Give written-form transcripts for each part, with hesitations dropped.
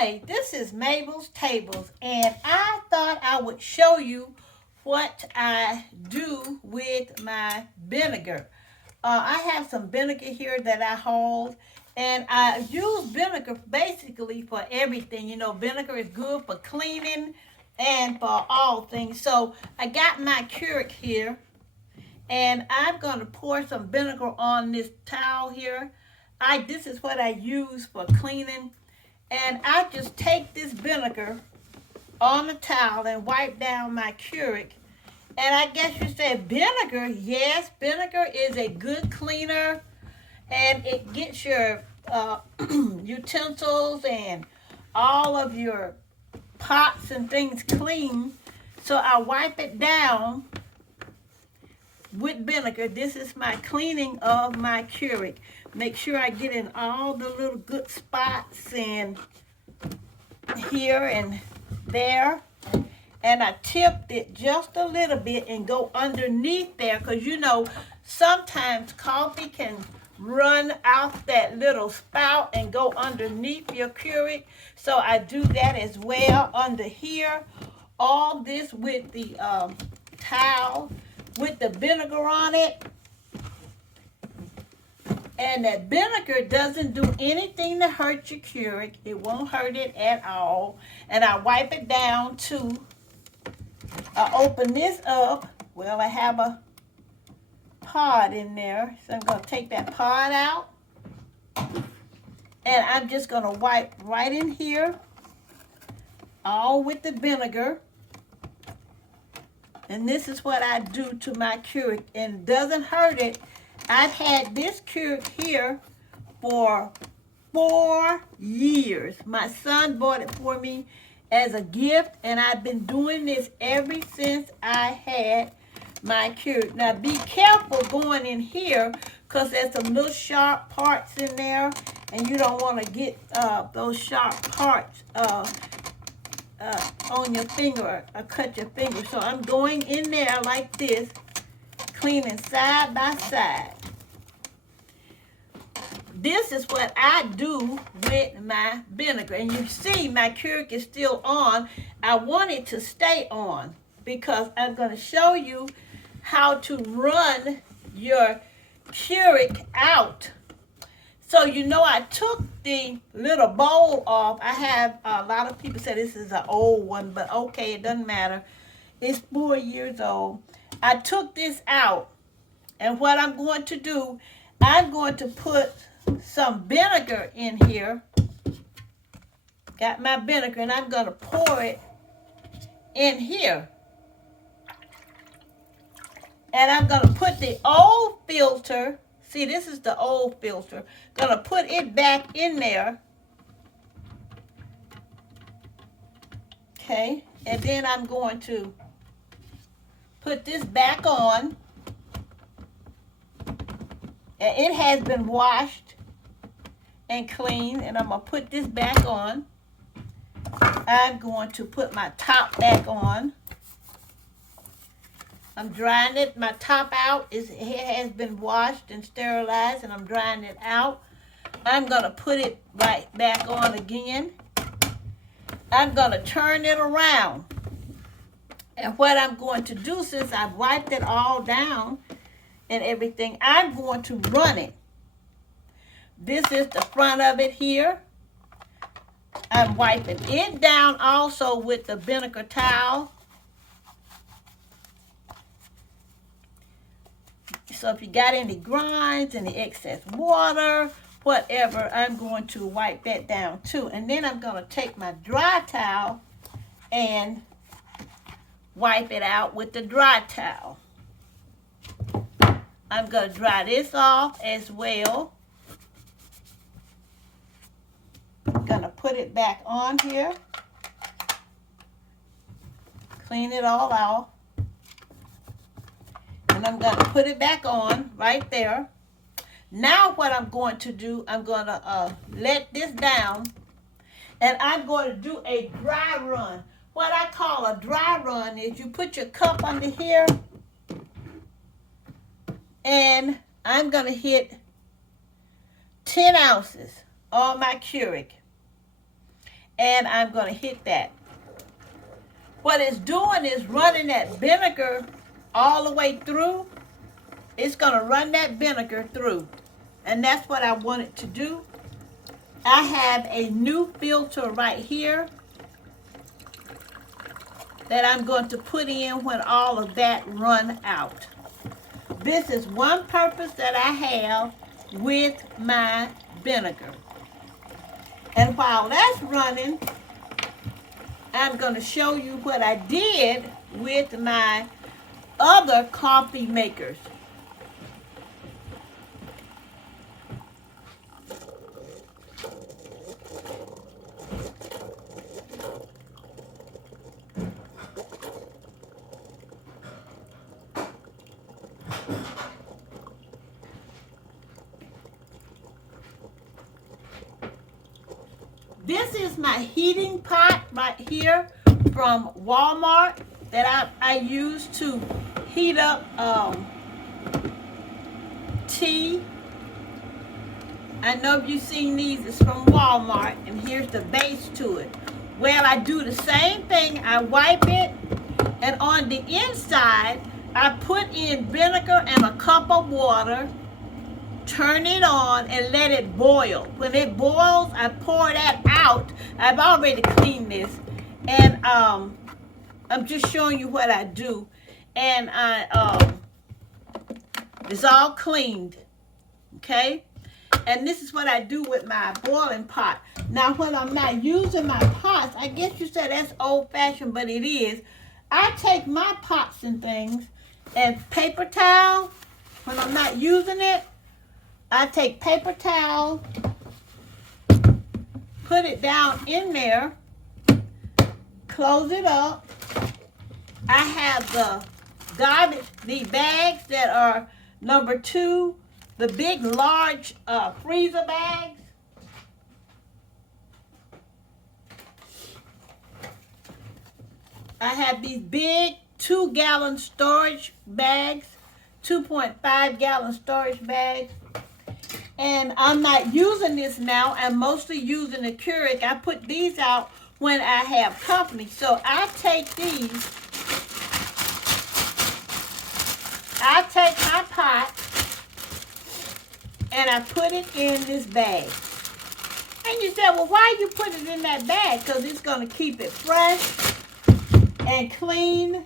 Hi, this is Mabel's Tables, and I thought I would show you what I do with my vinegar. I have some vinegar here that I hold, and I use vinegar basically for everything. You know, vinegar is good for cleaning and for all things. So I got my Keurig here, and I'm going to pour some vinegar on this towel here. This is what I use for cleaning. And I just take this vinegar on the towel and wipe down my Keurig. And I guess you say vinegar. Yes, vinegar is a good cleaner. And it gets your utensils and all of your pots and things clean. So I wipe it down with vinegar. This is my cleaning of my Keurig. Make sure I get in all the little good spots and here and there. And I tipped it just a little bit and go underneath there, because you know sometimes coffee can run out that little spout and go underneath your Keurig. So I do that as well under here. All this with the towel with the vinegar on it. And that vinegar doesn't do anything to hurt your Keurig. It won't hurt it at all. And I wipe it down too. I open this up. Well, I have a pod in there. So I'm going to take that pod out. And I'm just going to wipe right in here. All with the vinegar. And this is what I do to my Keurig. And it doesn't hurt it. I've had this Keurig here for 4 years. My son bought it for me as a gift, and I've been doing this ever since I had my Keurig. Now be careful going in here, because there's some little sharp parts in there, and you don't want to get those sharp parts on your finger or cut your finger. So I'm going in there like this, cleaning side by side. This is what I do with my vinegar. And you see my Keurig is still on. I want it to stay on because I'm going to show you how to run your Keurig out. So you know I took the little bowl off. I have a lot of people say this is an old one, but okay, it doesn't matter. It's 4 years old. I took this out, and what I'm going to do, I'm going to put some vinegar in here. Got my vinegar, and I'm going to pour it in here. And I'm going to put the old filter. See, this is the old filter. Going to put it back in there. Okay, and then I'm going to put this back on. And it has been washed and cleaned, and I'm going to put this back on. I'm going to put my top back on. I'm drying it, my top out. It has been washed and sterilized, and I'm drying it out. I'm going to put it right back on again. I'm going to turn it around. And what I'm going to do, since I've wiped it all down and everything, I'm going to run it. This is the front of it here. I'm wiping it down also with the vinegar towel. So if you got any grinds, any excess water, whatever, I'm going to wipe that down too. And then I'm going to take my dry towel and wipe it out with the dry towel. I'm going to dry this off as well. I'm going to put it back on here. Clean it all off. And I'm going to put it back on right there. Now what I'm going to do, I'm going to let this down. And I'm going to do a dry run. What I call a dry run is you put your cup under here. And I'm going to hit 10 ounces on my Keurig. and I'm going to hit that. What it's doing is running that vinegar all the way through. It's going to run that vinegar through. And that's what I want it to do. I have a new filter right here that I'm going to put in when all of that run out. This is one purpose that I have with my vinegar. And while that's running, I'm going to show you what I did with my other coffee makers. This is my heating pot right here from Walmart that I use to heat up tea. I know if you've seen these, it's from Walmart, and here's the base to it. Well, I do the same thing. I wipe it, and on the inside, I put in vinegar and a cup of water, turn it on, and let it boil. When it boils, I pour that out. I've already cleaned this, and I'm just showing you what I do. And it's all cleaned, okay? And this is what I do with my boiling pot. Now, when I'm not using my pots, I guess you said that's old-fashioned, but it is. I take my pots and things and paper towel. When I'm not using it, I take paper towel, put it down in there, close it up. I have the garbage, the bags that are number 2, the big, large freezer bags. I have these big 2-gallon storage bags, 2.5-gallon storage bags. And I'm not using this now. I'm mostly using the Keurig. I put these out when I have company. So I take these. I take my pot and I put it in this bag. And you said, well, why you put it in that bag? Because it's going to keep it fresh and clean.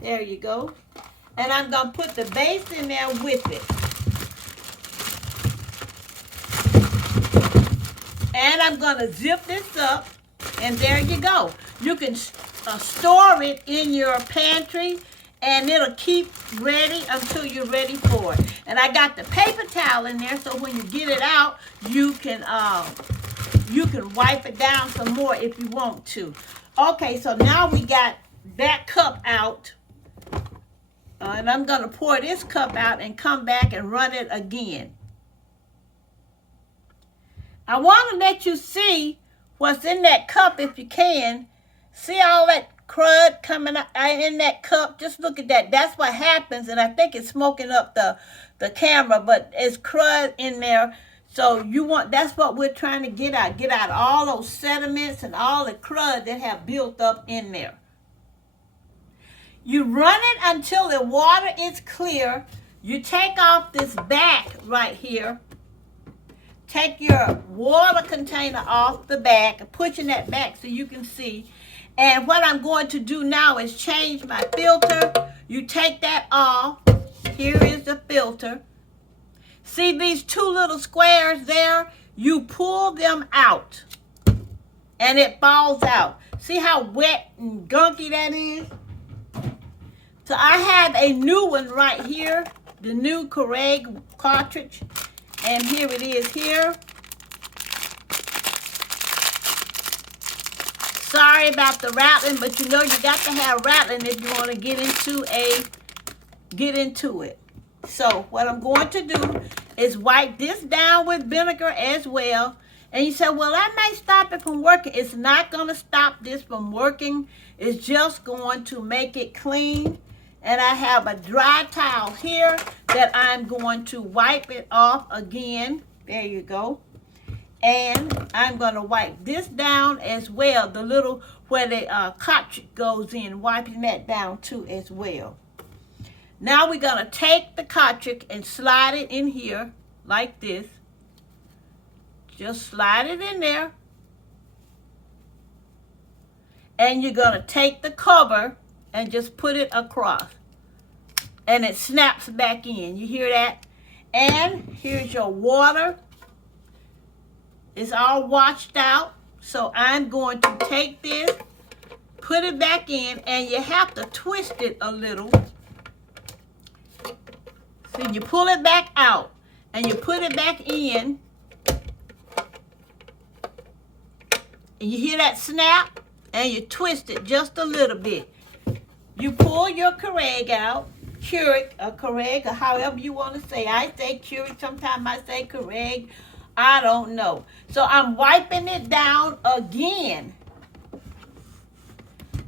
There you go. And I'm going to put the base in there with it. And I'm going to zip this up, and there you go. You can store it in your pantry, and it'll keep ready until you're ready for it. And I got the paper towel in there, so when you get it out, you can wipe it down some more if you want to. Okay, so now we got that cup out. And I'm going to pour this cup out and come back and run it again. I want to let you see what's in that cup if you can. See all that crud coming out in that cup? Just look at that. That's what happens, and I think it's smoking up the camera, but it's crud in there. So that's what we're trying to get out. Get out all those sediments and all the crud that have built up in there. You run it until the water is clear. You take off this back right here. Take your water container off the back, pushing that back so you can see. And what I'm going to do now is change my filter. You take that off. Here is the filter. See these 2 little squares there? You pull them out and it falls out. See how wet and gunky that is? So I have a new one right here, the new Keurig cartridge. And here it is here. Sorry about the rattling, but you know you got to have rattling if you want to get into it. So what I'm going to do is wipe this down with vinegar as well. And you say, well, that may stop it from working. It's not going to stop this from working. It's just going to make it clean. And I have a dry towel here that I'm going to wipe it off again. There you go. And I'm going to wipe this down as well. The little where the cartridge goes in, wiping that down too as well. Now we're going to take the cartridge and slide it in here like this. Just slide it in there. And you're going to take the cover and just put it across. And it snaps back in. You hear that? And here's your water. It's all washed out. So I'm going to take this, put it back in, and you have to twist it a little. So you pull it back out and you put it back in. And you hear that snap? And you twist it just a little bit. You pull your Keurig out. Keurig, or Keurig, or however you want to say. I say Keurig, sometimes I say Keurig. I don't know. So I'm wiping it down again.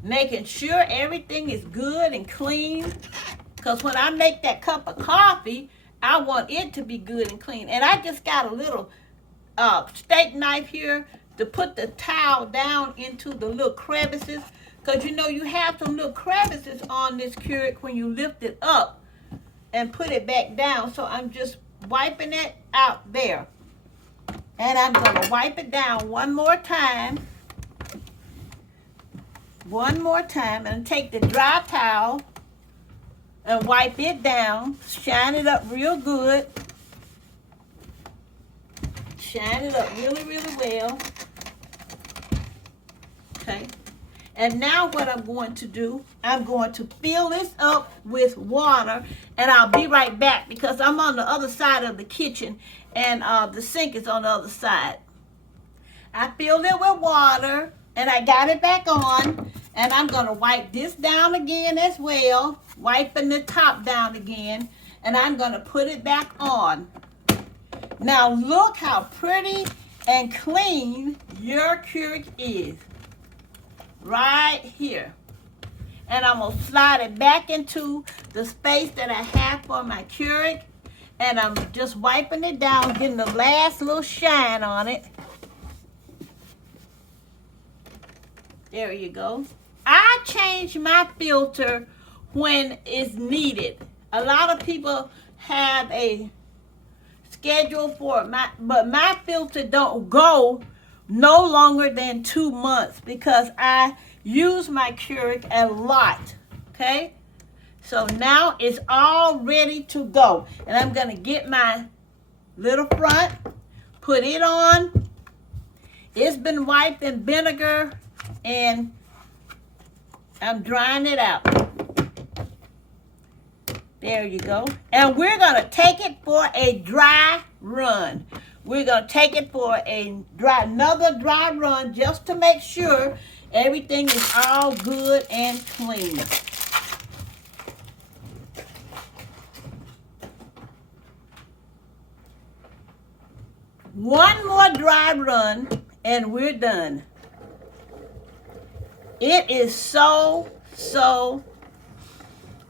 Making sure everything is good and clean. Because when I make that cup of coffee, I want it to be good and clean. And I just got a little steak knife here to put the towel down into the little crevices. Because you know you have some little crevices on this Keurig when you lift it up and put it back down. So I'm just wiping it out there. And I'm going to wipe it down one more time. One more time. And take the dry towel and wipe it down. Shine it up real good. Shine it up really, really well. Okay. And now what I'm going to do, I'm going to fill this up with water, and I'll be right back because I'm on the other side of the kitchen and the sink is on the other side. I filled it with water and I got it back on, and I'm going to wipe this down again as well, wiping the top down again, and I'm going to put it back on. Now look how pretty and clean your Keurig is. Right here. And I'm going to slide it back into the space that I have for my Keurig. And I'm just wiping it down, getting the last little shine on it. There you go. I change my filter when it's needed. A lot of people have a schedule for it, but my filter don't go no longer than 2 months because I use my Keurig a lot, okay? So now it's all ready to go. And I'm going to get my little front, put it on. It's been wiped in vinegar, and I'm drying it out. There you go. And we're going to take it for a dry run. We're going to take it for another dry run just to make sure everything is all good and clean. One more dry run and we're done. It is so,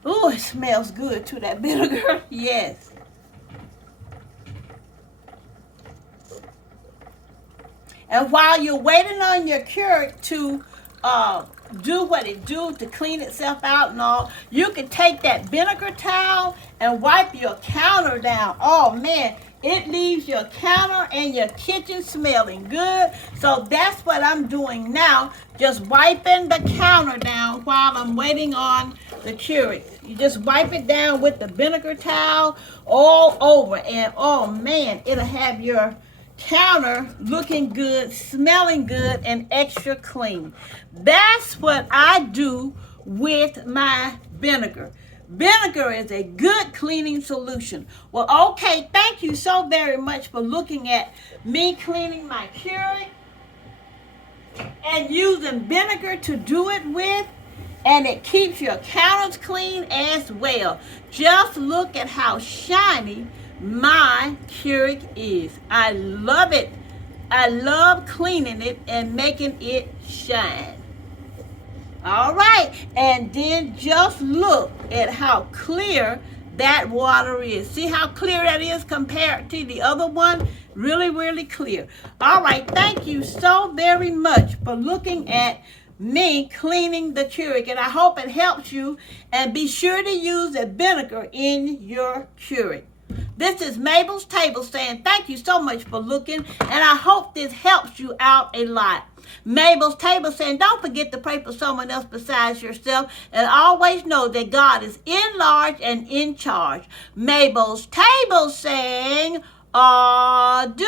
ooh, it smells good too, that vinegar. Yes. And while you're waiting on your Keurig to do what it do to clean itself out and all, you can take that vinegar towel and wipe your counter down. Oh man, it leaves your counter and your kitchen smelling good. So that's what I'm doing now, just wiping the counter down while I'm waiting on the Keurig. You just wipe it down with the vinegar towel all over, and oh man, it'll have your counter looking good, smelling good, and extra clean. That's what I do with my vinegar. Vinegar is a good cleaning solution. Well, okay, thank you so very much for looking at me cleaning my Keurig and using vinegar to do it with, and it keeps your counters clean as well. Just look at how shiny my Keurig is. I love it. I love cleaning it and making it shine. All right, and then just look at how clear that water is. See how clear that is compared to the other one? Really, really clear. All right, thank you so very much for looking at me cleaning the Keurig, and I hope it helps you. And be sure to use a vinegar in your Keurig. This is Mabel's Table saying thank you so much for looking, and I hope this helps you out a lot. Mabel's Table saying don't forget to pray for someone else besides yourself, and always know that God is in large and in charge. Mabel's Table saying adieu.